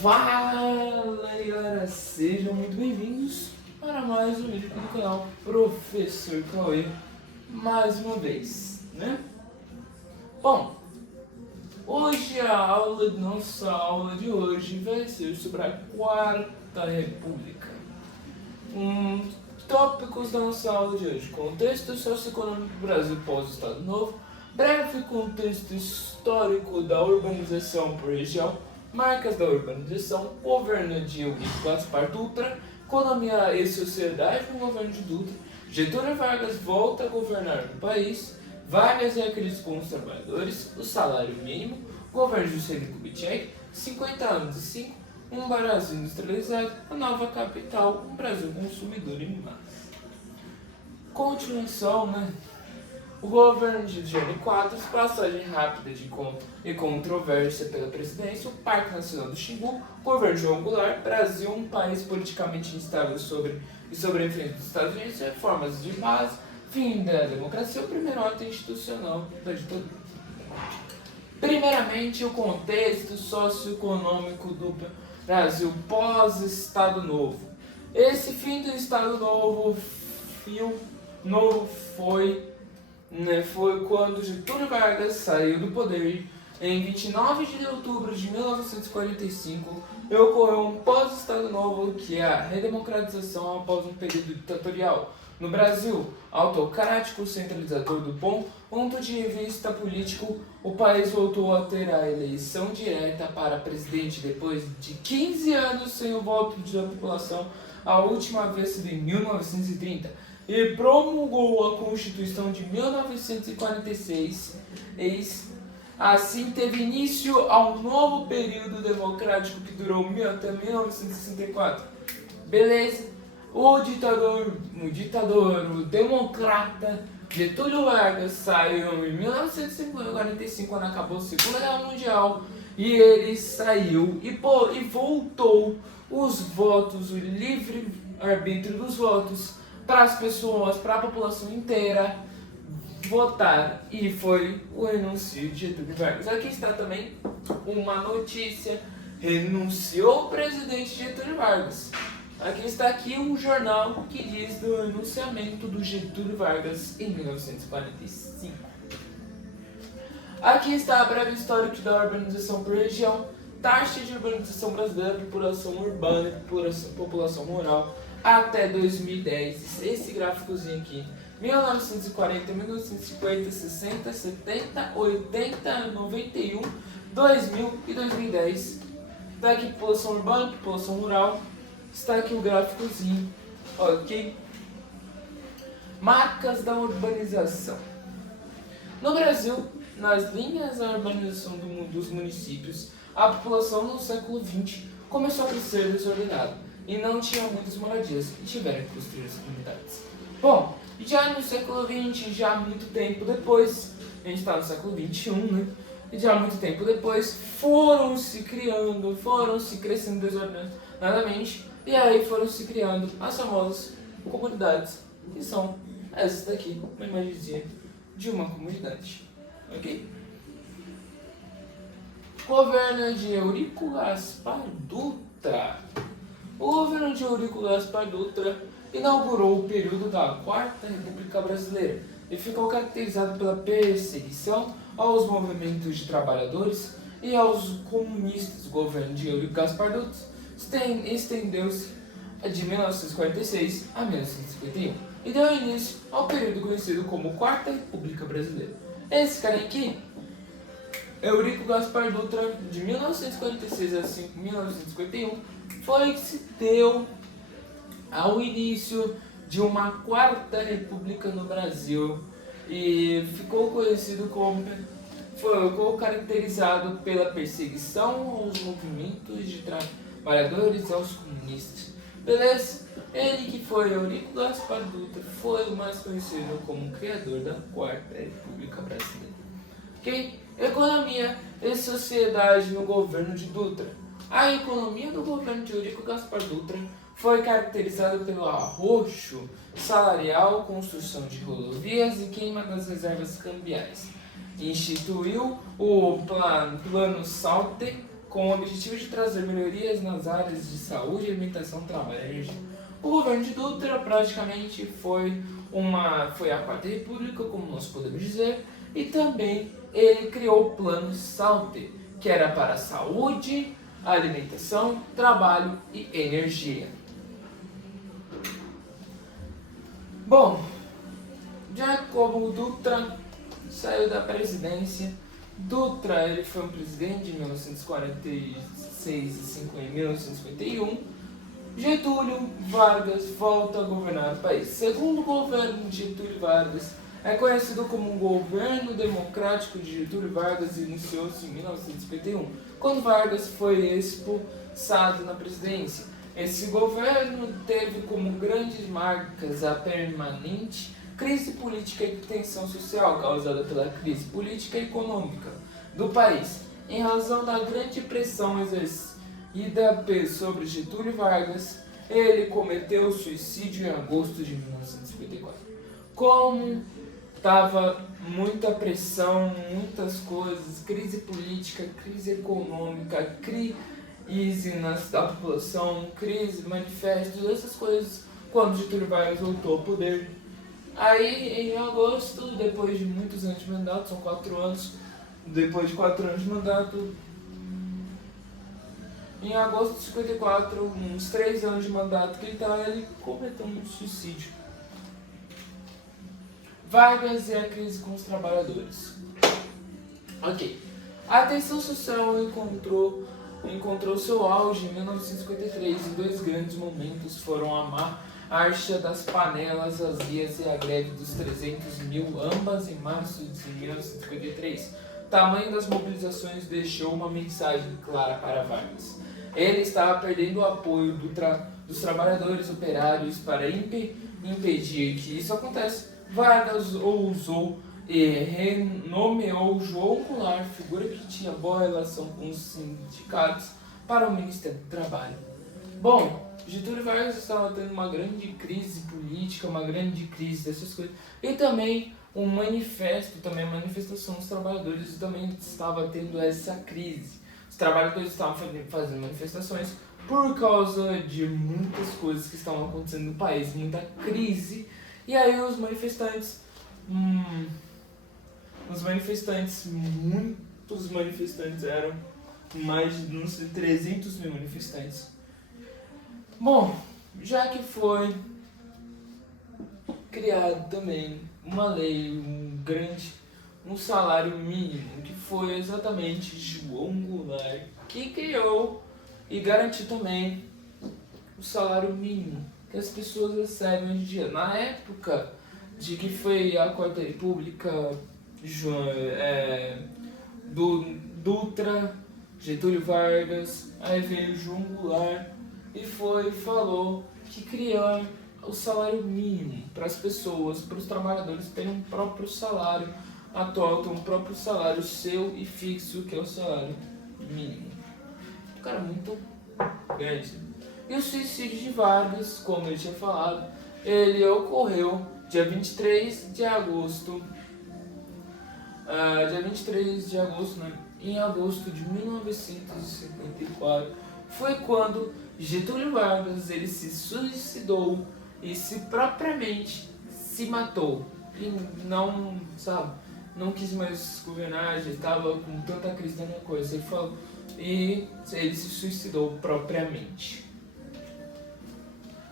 Fala galera, sejam muito bem-vindos para mais um vídeo aqui do canal Professor Cauê, mais uma vez, né? Bom, hoje nossa aula de hoje vai ser sobre a Quarta República. Tópicos da nossa aula de hoje: contexto socioeconômico do Brasil pós-Estado Novo, breve contexto histórico da urbanização por região, marcas da urbanização, governo de Eurico Gaspar Dutra, economia e sociedade no governo de Dutra, Getúlio Vargas volta a governar o país, Vargas e a crise com os trabalhadores, o salário mínimo, governo de Juscelino Kubitschek, 50 anos e 5, um Brasil industrializado, a nova capital, um Brasil consumidor em massa. Continuação, né? O governo de Jânio Quadros, passagem rápida e controvérsia pela presidência, o Parque Nacional do Xingu, governo João Goulart, Brasil, um país politicamente instável e sobre a influência dos Estados Unidos, reformas de base, fim da democracia, o primeiro ato institucional da ditadura. Primeiramente, o contexto socioeconômico do Brasil pós-Estado Novo. Esse fim do Estado Novo foi quando Getúlio Vargas saiu do poder. Em 29 de outubro de 1945, ocorreu um pós-Estado Novo, que é a redemocratização após um período ditatorial. No Brasil, autocrático, centralizador do ponto de vista político, o país voltou a ter a eleição direta para presidente depois de 15 anos sem o voto da população, a última vez em 1930. E promulgou a Constituição de 1946. Assim teve início a um novo período democrático que durou até 1964. Beleza? O democrata Getúlio Vargas saiu em 1945, quando acabou a Segunda Guerra Mundial, e ele saiu e voltou os votos, o livre arbítrio dos votos, para as pessoas, para a população inteira votar, e foi o renuncio de Getúlio Vargas. Aqui está também uma notícia: renunciou o presidente Getúlio Vargas. Aqui está um jornal que diz do renunciamento do Getúlio Vargas em 1945. Aqui está a breve história da urbanização por região, taxa de urbanização brasileira, população urbana e população rural até 2010, esse gráficozinho aqui, 1940, 1950, 60, 70, 80, 91, 2000 e 2010. Está aqui população urbana, população rural, está aqui o gráficozinho, ok? Marcas da urbanização. No Brasil, nas linhas da urbanização dos municípios, a população no século XX começou a crescer desordenada e não tinha muitas moradias e tiveram que construir as comunidades. Bom, já no século XX, já muito tempo depois, a gente está no século XXI, né? E já muito tempo depois foram se crescendo desordenadamente, e aí foram se criando as famosas comunidades, que são essas daqui, uma imagenzinha de uma comunidade, ok? Governo de Eurico Gaspar Dutra. O governo de Eurico Gaspar Dutra inaugurou o período da Quarta República Brasileira e ficou caracterizado pela perseguição aos movimentos de trabalhadores e aos comunistas. O governo de Eurico Gaspar Dutra estendeu-se de 1946 a 1951 e deu início ao período conhecido como Quarta República Brasileira. Esse cara aqui, Eurico Gaspar Dutra, de 1946 a 1951, foi que se deu ao início de uma Quarta República no Brasil e ficou caracterizado pela perseguição aos movimentos de trabalhadores e aos comunistas. Beleza? Ele que foi Eurico Gaspar Dutra foi o mais conhecido como criador da Quarta República Brasileira. Ok? Economia e sociedade no governo de Dutra. A economia do governo de Eurico Gaspar Dutra foi caracterizada pelo arroxo salarial, construção de rodovias e queima das reservas cambiais. Instituiu o Plano Salter com o objetivo de trazer melhorias nas áreas de saúde, alimentação, trabalho e energia. O governo de Dutra praticamente foi a Quarta República, como nós podemos dizer, e também ele criou o Plano Saúde, que era para saúde, alimentação, trabalho e energia. Bom, Jacobo Dutra saiu da presidência. Dutra ele foi um presidente de 1946 e 1951. Getúlio Vargas volta a governar o país. Segundo o governo de Getúlio Vargas, é conhecido como o governo democrático de Getúlio Vargas e iniciou-se em 1951, quando Vargas foi expulsado na presidência. Esse governo teve como grandes marcas a permanente crise política e tensão social causada pela crise política e econômica do país, em razão da grande pressão exercida sobre Getúlio Vargas. Ele cometeu suicídio em agosto de 1954. Como estava muita pressão, muitas coisas, crise política, crise econômica, crise da população, crise, manifestos, essas coisas, quando Getúlio Vargas voltou ao poder. Aí, em agosto, depois de muitos anos de mandato, são 4 anos, depois de 4 anos de mandato, em agosto de 54, uns 3 anos de mandato que ele cometeu um suicídio. Vargas e a crise com os trabalhadores. Ok. A tensão social encontrou seu auge em 1953 e 2 grandes momentos foram a marcha das panelas vazias e a greve dos 300 mil, ambas em março de 1953. O tamanho das mobilizações deixou uma mensagem clara para Vargas. Ele estava perdendo o apoio dos trabalhadores operários para impedir que isso acontecesse. Vargas ousou e renomeou João Goulart, figura que tinha boa relação com os sindicatos, para o Ministério do Trabalho. Bom, Getúlio Vargas estava tendo uma grande crise política, uma grande crise dessas coisas, e também a manifestação dos trabalhadores também estava tendo essa crise. Os trabalhadores estavam fazendo manifestações por causa de muitas coisas que estavam acontecendo no país, muita crise, e aí os manifestantes, muitos manifestantes, eram mais de 300 mil manifestantes. Bom, já que foi criado também uma lei, um salário mínimo, que foi exatamente João Goulart que criou e garantiu também o salário mínimo que as pessoas recebem hoje em dia. Na época de que foi a Quarta República, Dutra, Getúlio Vargas, aí veio João Goulart e falou que criou o salário mínimo para as pessoas, para os trabalhadores terem um próprio salário atual, ter um próprio salário seu e fixo, que é o salário mínimo. Um cara muito grande. E o suicídio de Vargas, como eu tinha falado, ele ocorreu dia 23 de agosto, em agosto de 1954, foi quando Getúlio Vargas ele se suicidou e se matou. E não quis mais governar, já estava com tanta crise, tanta coisa. Ele se suicidou propriamente.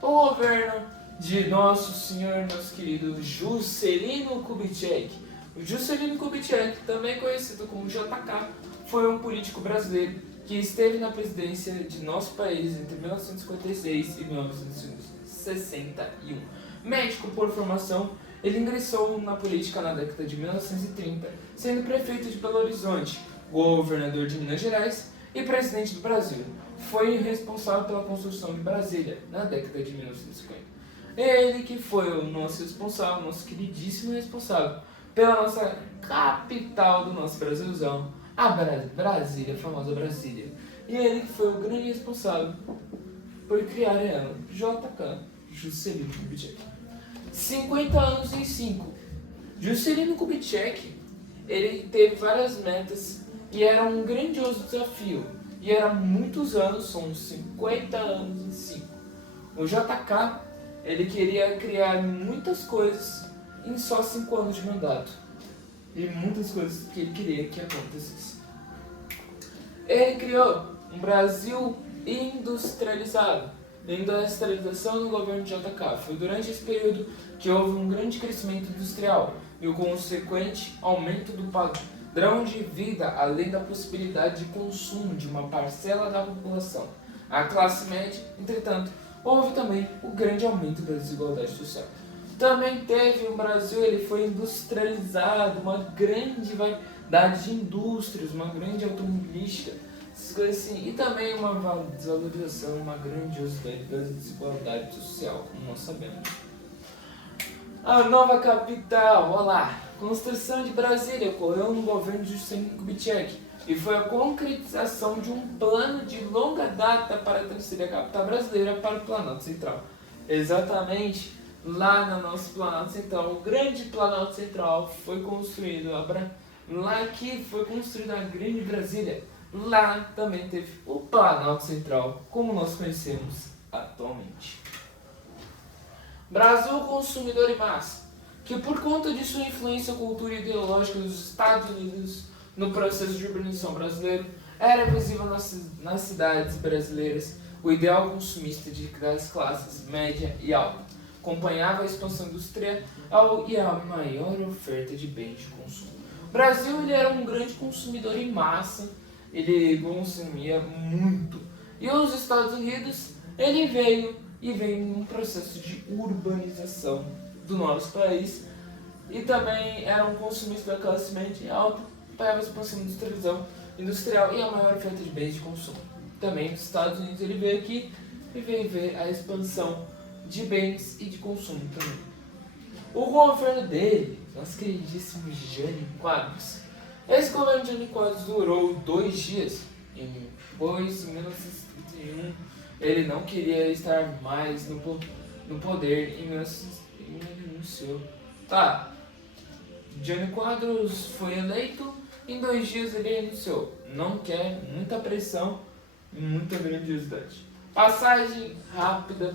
O governo de nosso querido Juscelino Kubitschek. O Juscelino Kubitschek, também conhecido como JK, foi um político brasileiro que esteve na presidência de nosso país entre 1956 e 1961. Médico por formação, ele ingressou na política na década de 1930, sendo prefeito de Belo Horizonte, governador de Minas Gerais e presidente do Brasil. Foi responsável pela construção de Brasília na década de 1950. Ele que foi o nosso queridíssimo responsável pela nossa capital do nosso Brasilzão, a Brasília, a famosa Brasília. E ele que foi o grande responsável por criar ela, JK, Juscelino Kubitschek. 50 anos em 5. Juscelino Kubitschek, ele teve várias metas e era um grandioso desafio. e era muitos anos, são 50 anos em 5. O JK, ele queria criar muitas coisas em só 5 anos de mandato. E muitas coisas que ele queria que acontecessem. Ele criou um Brasil industrializado. A industrialização do governo de JK foi durante esse período que houve um grande crescimento industrial e o consequente aumento do padrão de vida, além da possibilidade de consumo de uma parcela da população. A classe média, entretanto, houve também o grande aumento da desigualdade social. Também teve o Brasil, ele foi industrializado, uma grande variedade de indústrias, uma grande automobilística, essas coisas assim, e também uma desvalorização, uma grandiosidade da desigualdade social, como nós sabemos. A nova capital, olá! Construção de Brasília ocorreu no governo de Juscelino Kubitschek e foi a concretização de um plano de longa data para transferir a capital brasileira para o Planalto Central. Exatamente lá no nosso Planalto Central, o grande Planalto Central foi construído, lá que foi construída a grande Brasília. Lá também teve o Planalto Central, como nós conhecemos atualmente. Brasil consumidor em massa, que por conta de sua influência cultural e ideológica dos Estados Unidos no processo de urbanização brasileiro, era visível nas cidades brasileiras o ideal consumista das classes média e alta. Acompanhava a expansão industrial e a maior oferta de bens de consumo. O Brasil ele era um grande consumidor em massa, ele consumia muito. E os Estados Unidos, ele veio num processo de urbanização do nosso país e também era um consumista da classe média alta, para a expansão industrial e a maior oferta de bens de consumo. Também nos Estados Unidos ele veio aqui e veio ver a expansão de bens e de consumo também. O governo dele, nosso queridíssimo Jânio Quadros, esse governo de Jânio Quadros durou 2 dias, depois, em 1931, ele não queria estar mais no poder e renunciou. Jânio Quadros foi eleito, em 2 dias ele renunciou. Não quer muita pressão e muita grandiosidade. Passagem rápida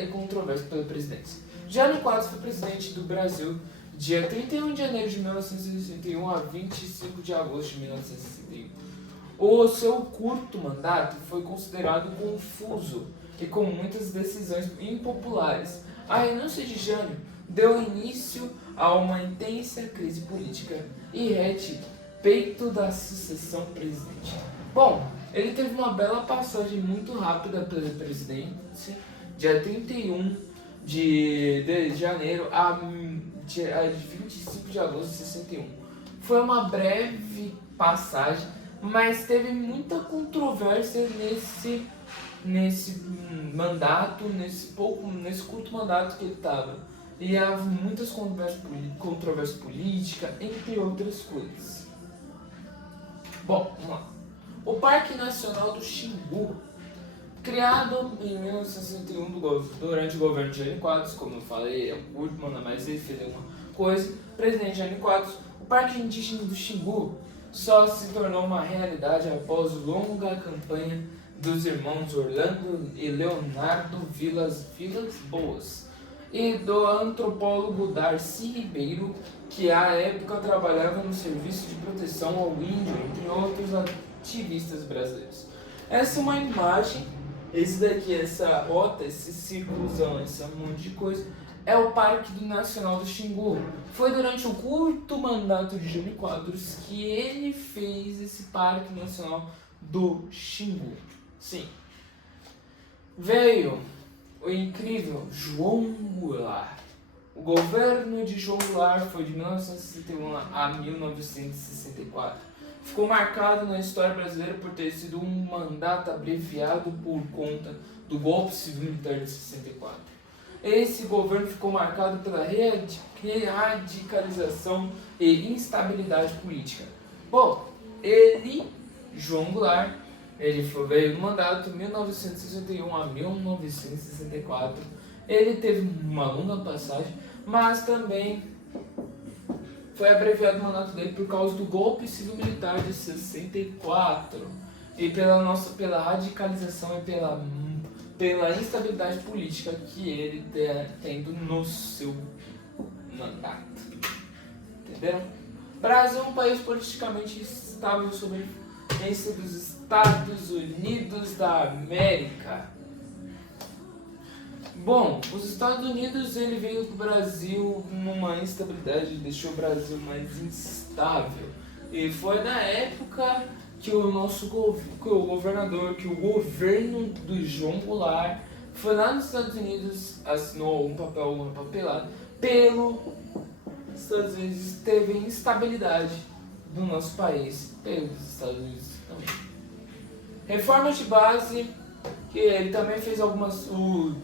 e controversa pela presidência. Jânio Quadros foi presidente do Brasil dia 31 de janeiro de 1961 a 25 de agosto de 1961. O seu curto mandato foi considerado confuso e com muitas decisões impopulares. A renúncia de Jânio deu início a uma intensa crise política e respeito da sucessão presidencial. Bom, ele teve uma bela passagem muito rápida pela presidência, dia 31 de janeiro a 25 de agosto de 61. Foi uma breve passagem, mas teve muita controvérsia nesse mandato, nesse curto mandato que ele estava. E havia muitas controvérsias políticas, entre outras coisas. Bom, vamos lá. O Parque Nacional do Xingu, criado em 1961 durante o governo de Jânio Quadros, como eu falei, é um curto mandato, mas ele fez alguma coisa. Presidente Jânio Quadros, o Parque Indígena do Xingu só se tornou uma realidade após longa campanha dos irmãos Orlando e Leonardo Vilas Boas e do antropólogo Darcy Ribeiro, que à época trabalhava no Serviço de Proteção ao Índio, entre outros ativistas brasileiros. Essa é uma imagem, esse daqui, essa rota, esse círculozão, esse monte de coisa, é o Parque Nacional do Xingu. Foi durante o curto mandato de Jânio Quadros que ele fez esse Parque Nacional do Xingu. Sim. Veio o incrível João Goulart. O governo de João Goulart foi de 1961 a 1964. Ficou marcado na história brasileira por ter sido um mandato abreviado por conta do golpe civil-militar de 64. Esse governo ficou marcado pela radicalização e instabilidade política. Bom, João Goulart, veio no mandato de 1961 a 1964. Ele teve uma longa passagem, mas também foi abreviado o mandato dele por causa do golpe civil-militar de 64. e pela radicalização e pela instabilidade política que ele tendo no seu mandato. Entenderam? Brasil é um país politicamente estável sob a influência dos Estados Unidos da América. Bom, os Estados Unidos ele veio para o Brasil numa instabilidade, deixou o Brasil mais instável. E foi na época que o governo do João Goulart foi lá nos Estados Unidos, assinou um papelado pelo Estados Unidos, teve instabilidade do nosso país pelos Estados Unidos também. Reformas de base, que ele também fez algumas,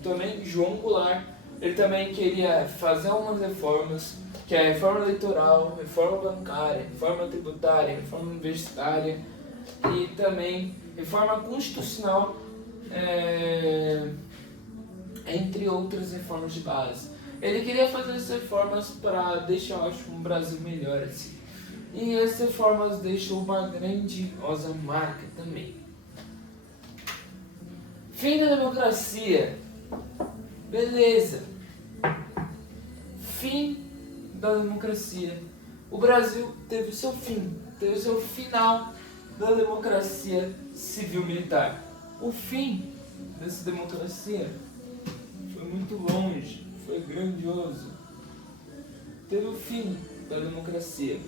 também João Goulart, ele também queria fazer algumas reformas, que é a reforma eleitoral, reforma bancária, reforma tributária, reforma universitária e também reforma constitucional, entre outras reformas de base. Ele queria fazer essas reformas para deixar, eu acho, um Brasil melhor assim. E essas reformas deixou uma grandiosa marca também. Fim da democracia. Beleza. Fim da democracia. O Brasil teve o seu fim, teve o seu final da democracia civil-militar. O fim dessa democracia foi muito longe, foi grandioso. Teve o fim da democracia.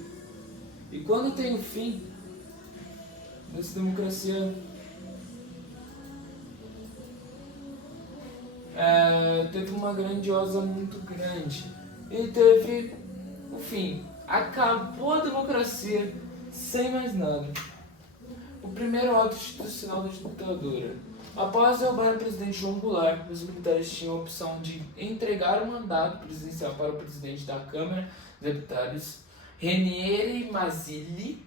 E quando tem o fim dessa democracia, teve uma grandiosa muito grande. E teve o fim. Acabou a democracia sem mais nada. O primeiro ato institucional da ditadura. Após derrubar o presidente João Goulart, os militares tinham a opção de entregar o mandato presidencial para o presidente da Câmara dos Deputados, Ranieri Mazzilli,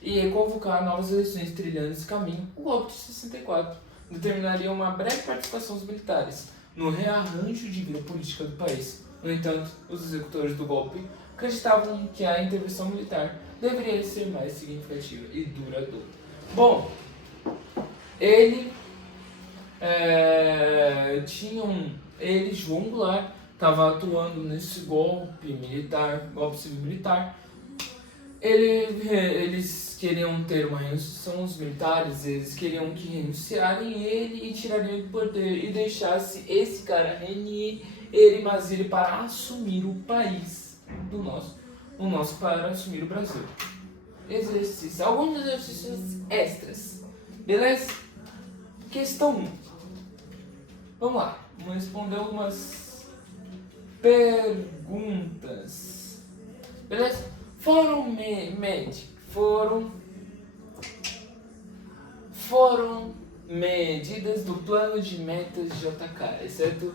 e convocar novas eleições trilhando esse caminho. O golpe de 64 determinaria uma breve participação dos militares no rearranjo de vida política do país. No entanto, os executores do golpe acreditavam que a intervenção militar deveria ser mais significativa e duradoura. Bom, João Goulart, estava atuando nesse golpe civil-militar. Eles queriam ter uma renunciação, os militares, eles queriam que renunciarem ele e tirariam do poder e deixasse esse cara, Ranieri Mazzilli, para assumir o país para assumir o Brasil. Alguns exercícios extras, beleza? Questão 1. Vamos lá, vamos responder algumas perguntas, beleza? Foram medidas do plano de metas JK, exceto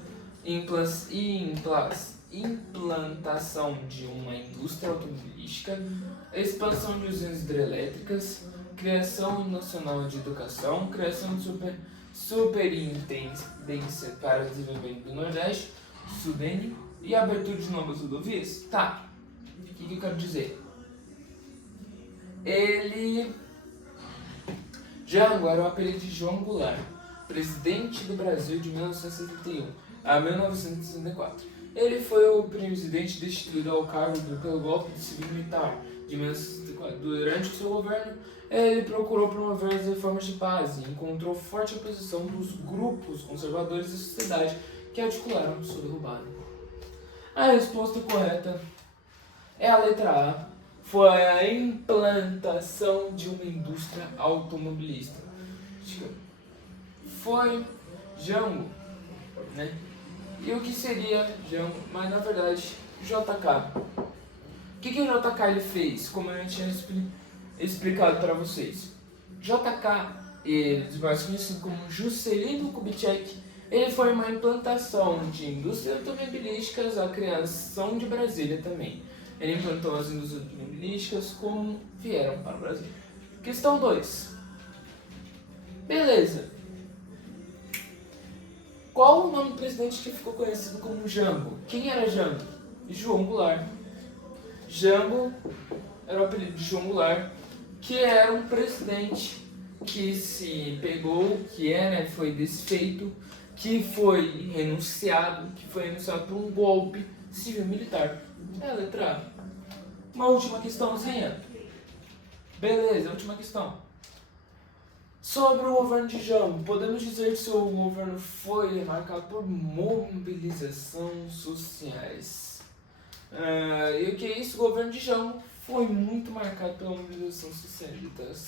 implantação de uma indústria automobilística, expansão de usinas hidrelétricas, criação nacional de educação, criação de superintendência para o desenvolvimento do Nordeste, Sudene, e abertura de novas rodovias. Tá. O que eu quero dizer? Jango era o apelido de João Goulart, presidente do Brasil de 1971 a 1964. Ele foi o presidente destituído ao cargo pelo golpe de civil-militar de 1964. Durante o seu governo, ele procurou promover as reformas de base e encontrou forte oposição dos grupos conservadores da sociedade que articularam sua derrubada. A resposta correta é a letra A. Foi a implantação de uma indústria automobilística. Foi Jango, né? E o que seria Jango? Mas na verdade, JK. O que o JK ele fez? Como eu tinha explicado para vocês. JK, mais conhecido como Juscelino Kubitschek, ele foi uma implantação de indústrias automobilísticas, a criação de Brasília também. Ele implantou as indústrias automobilísticas como vieram para o Brasil. Questão 2. Beleza. Qual o nome do presidente que ficou conhecido como Jango? Quem era Jango? João Goulart. Jango era o apelido de João Goulart, que era um presidente que se pegou, que foi desfeito, que foi renunciado por um golpe civil-militar. É a letra A. Uma última questão, Zenha. Beleza, última questão. Sobre o governo de Jango, podemos dizer que seu governo foi marcado por mobilizações sociais. E o que é isso? O governo de Jango foi muito marcado pela mobilização social,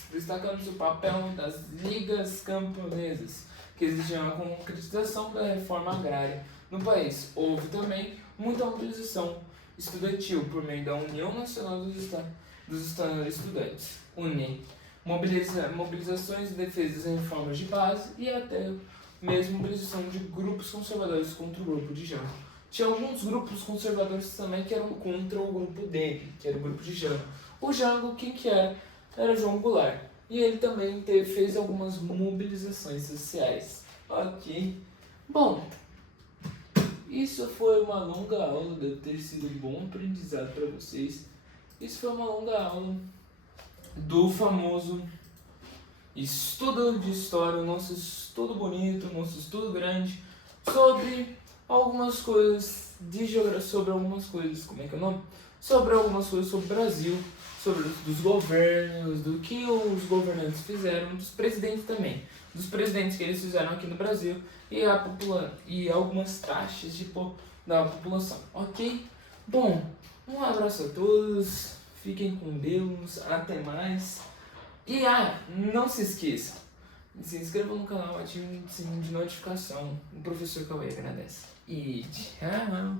destacando o papel das ligas camponesas, que exigiam a concretização da reforma agrária no país. Houve também muita mobilização estudantil por meio da União Nacional dos Estudantes, UNE, mobilizações de defesa das reformas de base e até mesmo mobilização de grupos conservadores contra o grupo de Jango. Tinha alguns grupos conservadores também que eram contra o grupo dele, que era o grupo de Jango. O Jango, quem que era? Era João Goulart. E ele também fez algumas mobilizações sociais. Ok. Bom, isso foi uma longa aula, deve ter sido um bom aprendizado para vocês. Isso foi uma longa aula do famoso estudo de história, nosso estudo bonito, nosso estudo grande, sobre algumas coisas de geografia, sobre algumas coisas, como é que é o nome? Sobre algumas coisas sobre o Brasil, sobre dos governos, do que os governantes fizeram, dos presidentes também, dos presidentes que eles fizeram aqui no Brasil e algumas taxas da população, ok? Bom, um abraço a todos, fiquem com Deus, até mais. E não se esqueça, se inscreva no canal, ative o sininho de notificação. O professor Cauê agradece. E tchau!